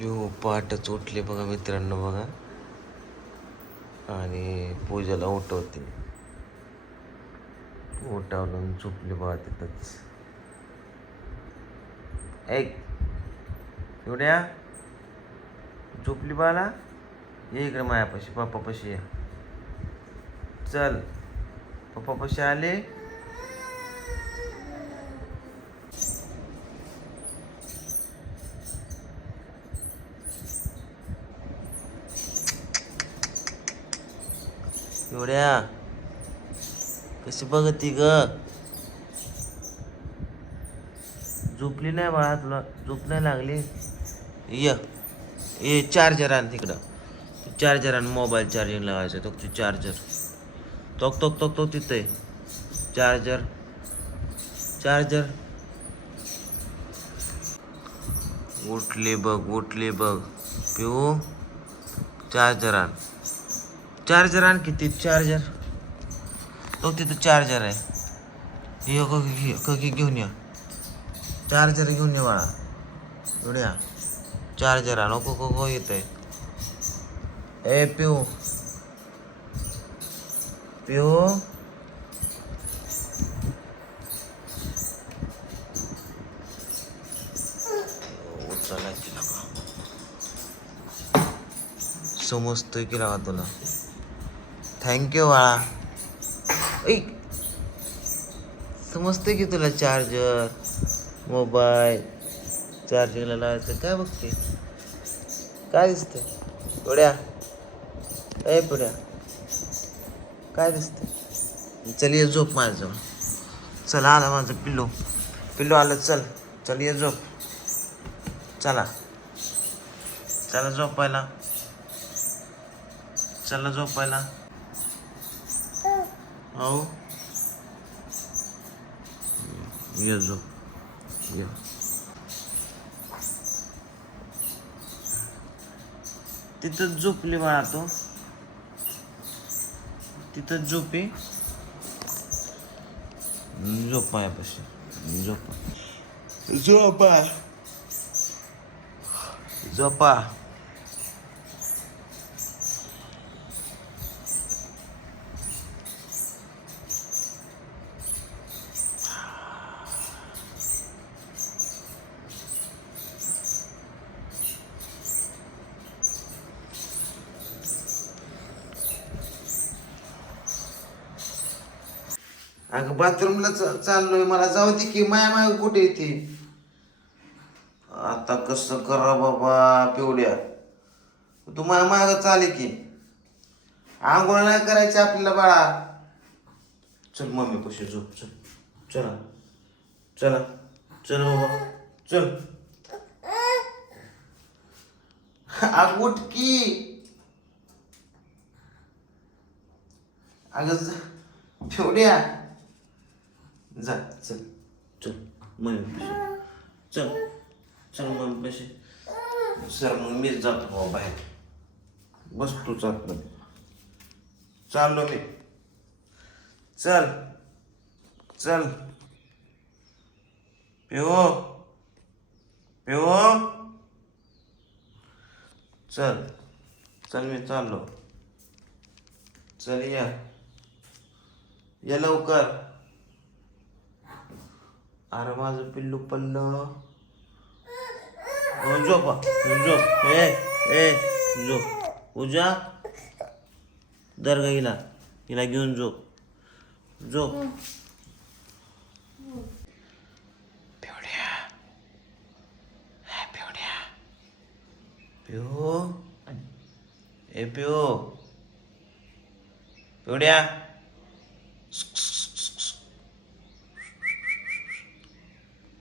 पिऊ हो, पहाटच उठले बघा मित्रांनो बघा. आणि पूजाला उठवते. उठावलं आणि झोपली बघा तिथंच. ऐक एवढ्या? झोपली बाला ये इकडे मायापाशी पप्पापाशी या. चल पप्पापाशी आले. एवढ्या? कशी बघती ग? झोपली नाही बाळा तुला? झोप नाही लागली? ये. ये चार्जर आण तिकडं. चार्जर आण मोबाईल चार्जिंग लावायचं. तो चार्जर तोक तोक तोक तोक तिथं आहे चार्जर चार्जर उठले बघ उठले बघ. पिऊ. चार्जर आण. चार्जर आण किती चार्जर. तो तिथं चार्जर आहे. यो क- घे- क- घेऊन या. चार्जर घेऊन ये बाळा. एवढ्या. चार्जर आण. ओको को येत आहे ए पिऊ. पिऊ. समजतोय की लागा तुला? थँक्यू बाळा. ऐक. समजते की तुला चार्जर मोबाईल चार्जिंगला लावायचं काय बघते काय दिसतंय? पुढ्या. ए पुढ्या. काय दिसतंय? चल ये झोप माझं चल आला माझं पिल्लू. पिल्लू आलं चल. चल ये झोप. चला. चला झोपायला चला झोपायला हो ये झोप ये तिथं झोपली बाळा तो तिथं झोपी झोप मायापाशी झोपा झोपा झोपा अगं बाथरूमला चाललोय मला जाऊ दे की माया माया कुठे येते आता कसं करा बाबा पिवड्या. तू माया माग चाले की. आंघोळ नाही करायची आपल्याला बाळा. चल मम्मी कशी झोप चल चला चला चल बाबा चल. अग उठ की. अगं पिवड्या. जा चल चल मम्मी चल चल मम्मी पैसे सर मग मीच जातो बाबा बाहेर बस तू चाल चाललो मी चल चल पिओ पिओ चल चल मी चाललो चल या या लवकर अरे माझं पिल्लू पल्लं झोपा झोप. ए ए झोप. पूजा दर्गा हिला हिला घेऊन झोप. झोप. पिवड्या. हा, पिवड्या. पिऊ ए पिऊ पिवड्या.